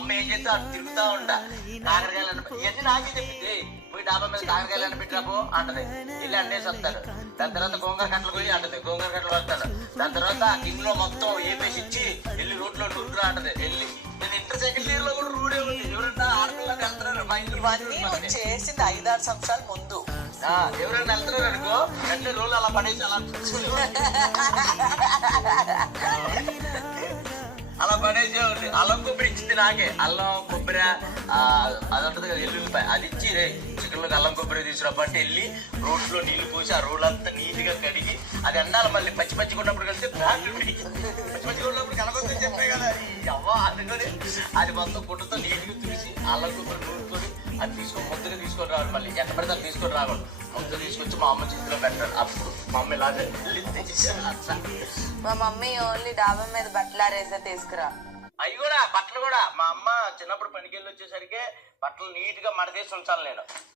అమ్మ ఏం చేస్తే అటు తిరుగుతా ఉంటా. కాకరకాయలు ఇవన్నీ నాకే చెప్పింది. పోయి డాబా మీద కాకరకాయలు పెట్టిరాపో అంటది. వెళ్ళి అండేసి వస్తాడు. దాని తర్వాత గోంగూర కట్టలు పోయి అంటది. గోంగూర కట్టలు వస్తాడు. దాని తర్వాత గిన్నెలో మొత్తం ఏపేసి ఇచ్చి వెళ్ళి రోడ్లో నూరురా అంటది. వెళ్ళి నేను ఇంటర్ సెకండ్ ఇయర్ లో కూడా రూడే ఉంది. ఎవరైనా ఆడపిల్లలు వెళ్తున్నారు మా ఇంట్లో చేసింది 5-6 సంవత్సరాల ముందు. ఎవరైనా వెళ్తున్నారు అనుకో అంటే రోజులు అలా పడేసి అలా పడేసేవాడి. అల్లం కొబ్బరి ఇచ్చింది నాకే. అల్లం కొబ్బరి అది ఉంటుంది కదా ఎల్లుల్లిపాయ అది ఇచ్చి చికెన్ లోకి అల్లం కొబ్బరి తీసుకురాబట్టి వెళ్ళి రోడ్లో నీళ్లు పోసి ఆ రోడ్ అంతా నీట్ గా కడిగి అది ఎండాలి. మళ్ళీ పచ్చి పచ్చిగా ఉన్నప్పుడు కలిసి పచ్చి పచ్చిగా ఉన్నప్పుడు కనబడుతుంది చెప్పే కదా అవ్వ అందుకొని అది మొత్తం గుడ్డతో నీట్గా తీసి అల్లం కొబ్బరి నూరుకొని అది తీసుకొని ముద్దగా తీసుకొని రావాలి. మళ్ళీ ఎక్కడ పడితే అది తీసుకొని రావాలి. ముద్ద తీసుకొచ్చి మా అమ్మ చేతిలో పెట్టాలి. అప్పుడు మా అమ్మ ఇలాగే మా మమ్మీ ఓన్లీ డాబా మీద బట్టలు ఆరేసే తీసుకురా. అవి కూడా బట్టలు కూడా మా అమ్మ చిన్నప్పుడు పనికి వెళ్ళి వచ్చేసరికి బట్టలు నీట్ గా మడతేసి ఉంచాలి నేను.